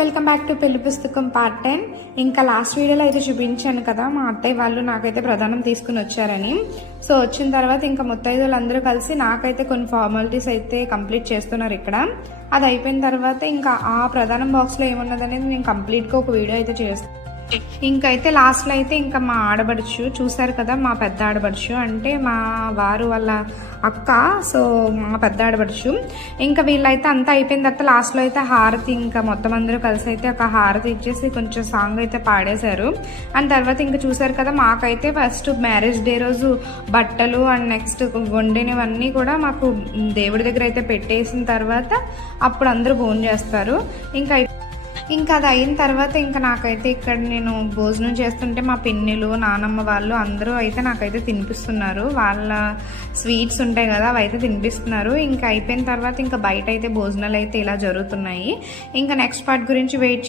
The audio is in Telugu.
వెల్కమ్ బ్యాక్ టు పెళ్లి పుస్తకం పార్ట్ 10. ఇంకా లాస్ట్ వీడియోలో అయితే చూపించాను కదా మా అత్తయ్య వాళ్ళు నాకైతే ప్రధానం తీసుకుని వచ్చారని. సో వచ్చిన తర్వాత ఇంకా ముత్తైదులు అందరూ కలిసి నాకైతే కొన్ని ఫార్మాలిటీస్ అయితే కంప్లీట్ చేస్తున్నారు ఇక్కడ. అది అయిపోయిన తర్వాత ఇంకా ఆ ప్రధానం బాక్స్లో ఏమున్నదనేది నేను కంప్లీట్గా ఒక వీడియో అయితే చేస్తాను. ఇంకైతే లాస్ట్లో అయితే ఇంకా మా ఆడబడుచు చూసారు కదా, మా పెద్ద ఆడబడుచు అంటే మా వారు వాళ్ళ అక్క, సో మా పెద్ద ఆడబడుచు. ఇంకా వీళ్ళైతే అంతా అయిపోయిన తర్వాత లాస్ట్లో అయితే హారతి ఇంకా మొత్తం అందరూ కలిసి అయితే ఒక హారతి ఇచ్చేసి కొంచెం సాంగ్ అయితే పాడేశారు. అండ్ తర్వాత ఇంకా చూసారు కదా, మాకైతే ఫస్ట్ మ్యారేజ్ డే రోజు బట్టలు అండ్ నెక్స్ట్ వండినవన్నీ కూడా మాకు దేవుడి దగ్గర అయితే పెట్టేసిన తర్వాత అప్పుడు అందరూ భోజనం చేస్తారు. ఇంకా అది అయిన తర్వాత ఇంకా నాకైతే ఇక్కడ నేను భోజనం చేస్తుంటే మా పిన్నిలు నానమ్మ వాళ్ళు అందరూ అయితే నాకైతే తినిపిస్తున్నారు. వాళ్ళ స్వీట్స్ ఉంటాయి కదా, అవి అయితే తినిపిస్తున్నారు. ఇంకా అయిపోయిన తర్వాత ఇంకా బయట అయితే భోజనాలు అయితే ఇలా జరుగుతున్నాయి. ఇంకా నెక్స్ట్ పార్ట్ గురించి వెయిట్